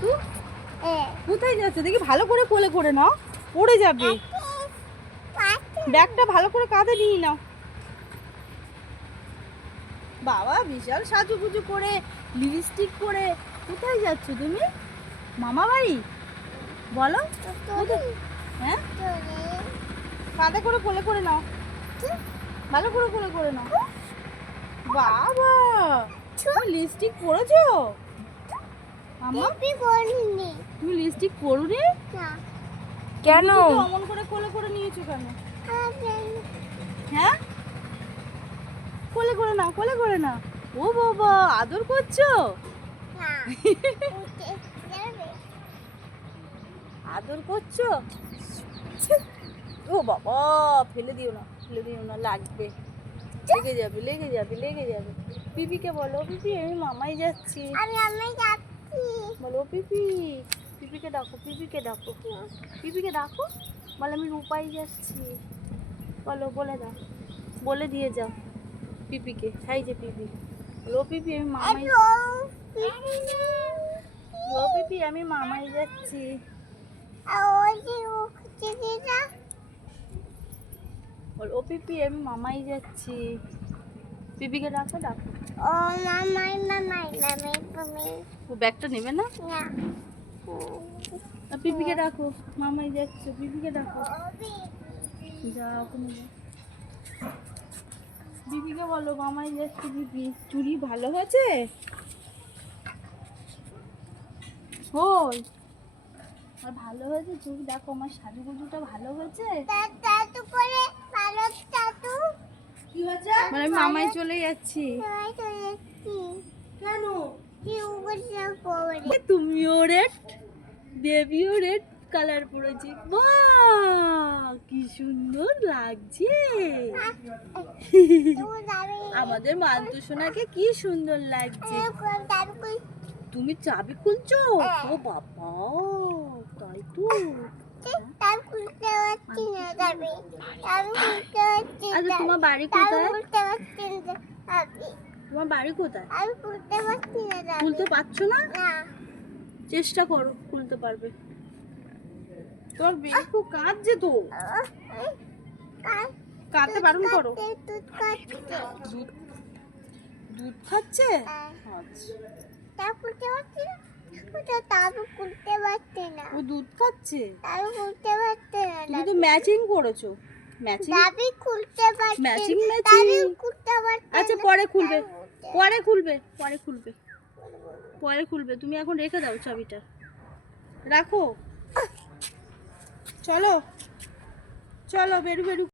টুটু কোথায় যাচ্ছে দেখি, ভালো করে কোলে করে নাও, পড়ে যাবে। ব্যাগটা ভালো করে কাঁধে নিয়ে নাও। বাবা বিশাল সাজুগুজু করে, লিপস্টিক করে কোথায় যাচ্ছ তুমি? মামা বাড়ি বলো। হ্যাঁ, কাঁধে করে কোলে করে নাও, ভালো করে কোলে করে নাও। বাবা তুমি লিপস্টিক পরেছো? তুমি লিপস্টিক পরুনি কেন? অমন করে কোলে করে নিয়েছো কেন? হ্যাঁ, কোলে করে নাও, কোলে করে নাও। ও বাবা আদর করছো? আদর করছো? ও বাবা ফেলে দিও না, ফেলে দিও না, লাগবে, লেগে যাবে, লেগে যাবে, লেগে যাবে। পিপিকে বলো, পিপি আমি মামাই যাচ্ছি বলো। পিপি, পিপিকে ডাকো, পিপিকে ডাকো, পিপিকে ডাকো, বলো আমি রূপাই যাচ্ছি বলো, বলে দাও, বলে দিয়ে যাও পিপিকে। হাই যে পিপি, লো পিপি আমি মামাই, লো পিপি আমি মামাই যাচ্ছি। ও পিপি আমি মামাই যাচ্ছি। পিপিকে ডাকো, ডাকো। ও ব্যাগটা নেবে না? পিপিকে ডাকো, মামাই যাচ্ছে, পিপিকে ডাকো, যাও ওখানে যাও। পিপিকে বলো মামাই যাচ্ছে। পিপি চুড়ি ভালো হয়েছে? ওই আর ভালো হয়েছে চুড়ি, দেখো আমার সাজুগুজুটা ভালো হয়েছে। কি হয়েছে? মানে মামাই চলে যাচ্ছি। কেন? তুমিও রেড, বেবিও রেড কালার পরেছি। বাহ কি সুন্দর লাগছে। আমাদের মান্তু সোনাকে কি সুন্দর লাগছে। তুমি চাবি খুলছো? ও বাবা তাই তো। আচ্ছা তোমার বাড়ি কোথায়? তোমার বাড়ি কোথায়? খুলতে পারছো না? চেষ্টা করো, খুলতে পারবে। তোমার বেবি খুব কাঁদছে তো, কাঁদতে বারণ করো। দুধ খাচ্ছে? ও দুধ খাচ্ছে? তুমি তো ম্যাচিং করেছো, ম্যাচিং ম্যাচিং ম্যাচিং। আচ্ছা পরে খুলবে, পরে খুলবে, পরে খুলবে, পরে খুলবে। তুমি এখন রেখে দাও চাবিটা, রাখো। চলো চলো বেরু বেরু।